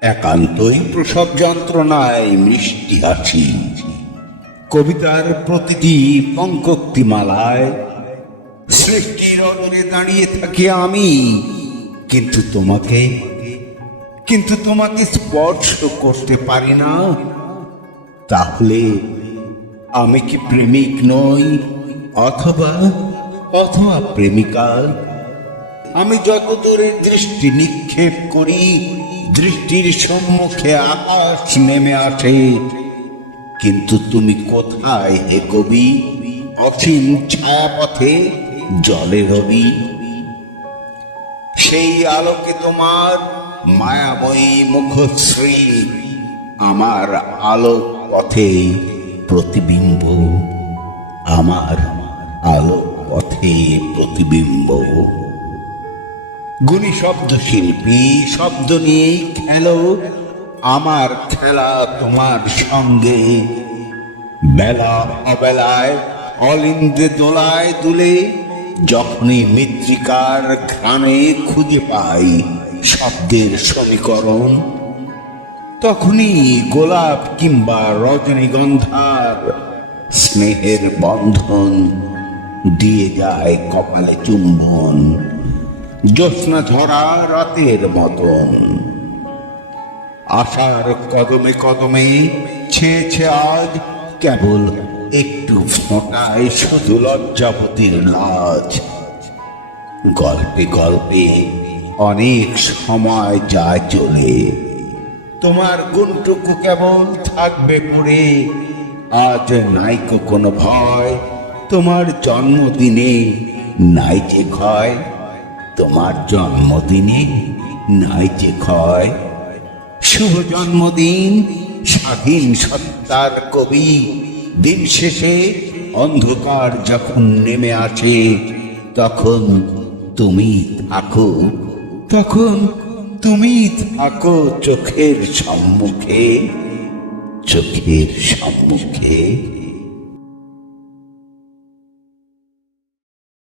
একান্তই প্রসব যন্ত্রণায় মিষ্টি হাসি। কবিতার প্রতিটি পঙ্কক্তি মালায় সৃষ্টির অদরে দাঁড়িয়ে থাকি আমি। কিন্তু তোমাকে কিন্তু তোমাকে স্পর্শ করতে পারি না। তাহলে আমি কি প্রেমিক নই, অথবা অথবা প্রেমিকা আমি যতদূরে দৃষ্টি নিক্ষেপ করি, দৃষ্টির সম্মুখে আকাশ নেমে আসে। কিন্তু তুমি কোথায় হে কবি? অসীম ছায়াপথে জলে রবি। সেই আলোকে তোমার মায়াময়ী মুখশ্রী আমার আলোক পথে প্রতিবিম্ব। আমার আলোক পথে প্রতিবিম্ব। গুণী শব্দ শিল্পী, শব্দ নিয়ে খেলো। আমার খেলা তোমার সঙ্গে। বেলা অবেলায় অলিন্দে দোলায় দুলে, যখনই মৃত্তিকার ঘ্রাণে খুঁজে পাই শব্দের সমীকরণ, তখনই গোলাপ কিংবা রজনীগন্ধার স্নেহের বন্ধন দিয়ে যায় কপালে চুম্বন। জ্যোৎস্না ঝরা রাতের মতন। আশার কদমে কদমে ছেয়েছে আজ কেবল একটু ফোঁটায় শুধু লজ্জাপতির লাজ গল্পে গল্পে অনেক সময় যায় চলে। তোমার গুণটুকু কেবল থাকবে পড়ে। আজ নাইকো কোনো ভয়। তোমার জন্মদিনে নাই যে ক্ষয় তোমার জন্মদিনে নাই যে ক্ষয়। শুভ জন্মদিন, স্বাধীন সত্তার কবি। দিন শেষে অন্ধকার যখন নেমে আসে, তখন তুমি থাকো। তখন তুমি থাকো চোখের সম্মুখে চোখের সম্মুখে।